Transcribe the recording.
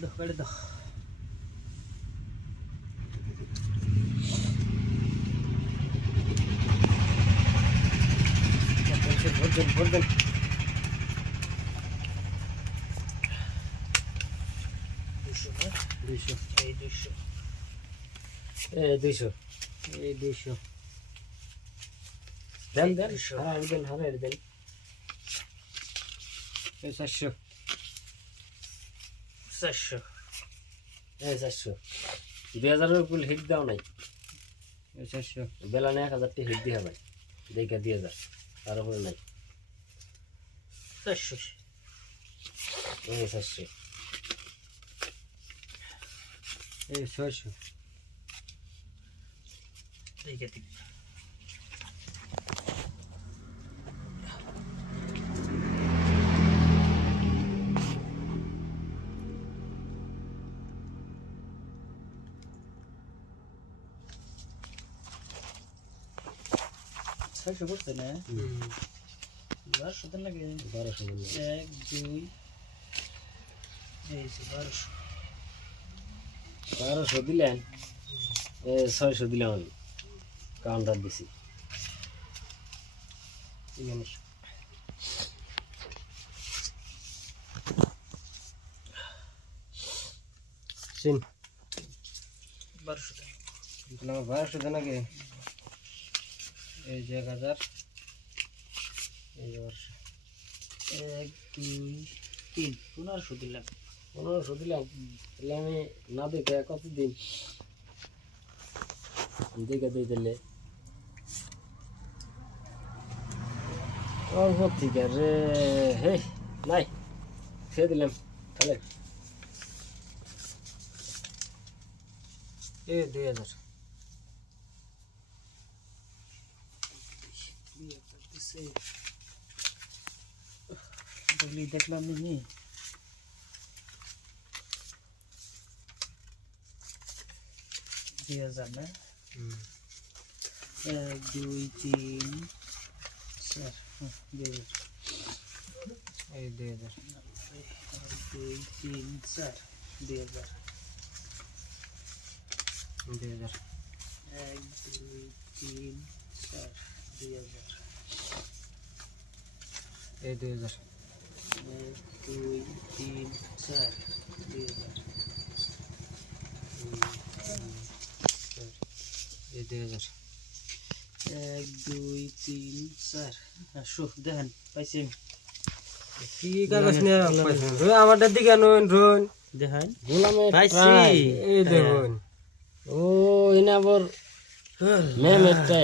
দাও গাড়ি দাও ভোট দেন দুইশো এই 200 এই 200 দেন হারাই দেন এই 400 এই 400 2000 কুল হিট দাও নাই এই 400 বেলা না 1000 টি হিট দিয়ে ভাই দেখা 2000 তার উপরে নাই 400 এই 400 এই 600 দেখা দিন ছয়শো করছে না 1200 দেন লাগে 1200 1 2 এই 1200 দিলেন 600 দিলাম আমি কাউন্টার দিছি সিন 1200 দেন আগে এই যে 1000 এই যে 1 2 3 1500 দিলাম তাহলে আমি না দেখে কতদিন দেখে দিয়ে দিলে অল্প ঠিক আছে হে নাই খেয়ে দিলাম তাহলে এ 2000 দেখলাম নি 2000 না 1 2 3 4 2000 এই 2000 1 2 3 4 2000 1 2 3 4 2000 এই 2000 1 2 3 4 2000 এই 2000 1 2 3 4 আসো দেখেন পাইছি কি কাগজ নিয়ে পাইছেন আমাদের দিকে নন রন দেখেন গোলামে পাইছি এই দেখুন ও ইনাবর মেম একটা